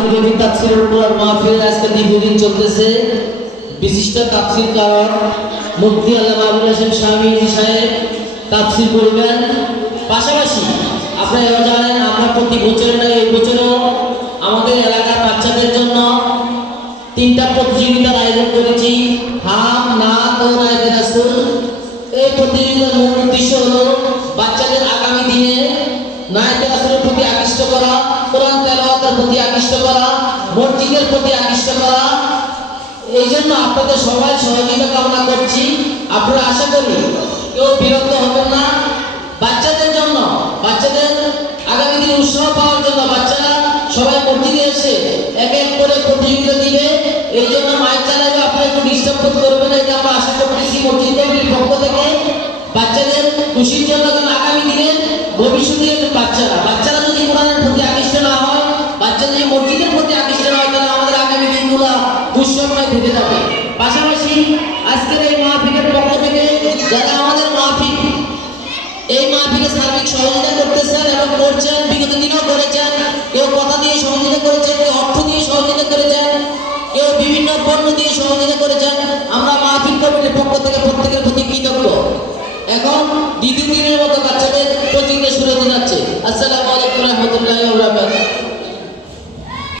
মাসব্যাপী তাফসীরুল কুরআন মাহফিল আজকে দীর্ঘদিন চলতেছে। বিশিষ্ট তাফসীরকার মুফতি আল্লামা আবুল হাশেম শামীম সাহেব তাফসীর করবেন। পাশাপাশি আপনারা জানেন আমরা প্রতি বছর না এই বছরও আমাদের এলাকার বাচ্চাদের জন্য 3টা প্রতিযোগিতার আয়োজন করেছি, হাম, নাত ও নায়েবে রাসূল। এই প্রতিযোগিতার মূল উদ্দেশ্য হলো বাচ্চাদের আগামী দিনে নায়েবে রাসূলের প্রতি আকৃষ্ট করা, কোরআন তেলাওয়াতের প্রতি আকৃষ্ট করা, মসজিদের প্রতি আকৃষ্ট করা। এই জন্য আপনাদের সবাই সহযোগিতা কামনা করছি। আপনারা আশা করি কেউ বিরক্ত হবেন না। বাচ্চাদের জন্য, বাচ্চাদের আগামী দিনে উৎসাহ পাওয়ার জন্য বাচ্চারা সবাই মসজিদে এসে এক এক করে প্রতিযোগিতা দিবে। এই জন্য মাইক চালাবে, আপনারা একটু ডিস্টার্ব করবেন। এটা আমরা আশা করতেছি মসজিদ কমিটির পক্ষ থেকে বাচ্চাদের খুশির জন্য। কারণ আগামী দিনে ভবিষ্যতের বাচ্চারা যদি কোরআনের প্রতি আকৃষ্ট না হয়, বাচ্চারা যদি মসজিদের প্রতি আকৃষ্ট না হয়, তাহলে আমাদের আগামী দিনগুলো দুঃসময় থেকে যাবে। পাশাপাশি আজকের এই মাহফিলের পক্ষ থেকে যারা আমাদের এই মাহফিলে সার্বিক সহযোগিতা করতেছেন এবং করছেন, বিগত দিনেও করেছেন, কেউ কথা দিয়ে সহযোগিতা করেছেন, কেউ অর্থ দিয়ে সহযোগিতা করেছেন, কেউ বিভিন্ন পণ্য দিয়ে সহযোগিতা করেছেন। আমরা মাহফিল কমিটির পক্ষ থেকে প্রত্যেকের প্রতি কৃতজ্ঞ। এখন দ্বিতীয় দিনের মতো বাচ্চাদের কোচিংয়ে শুরু হতে যাচ্ছে। আসসালামু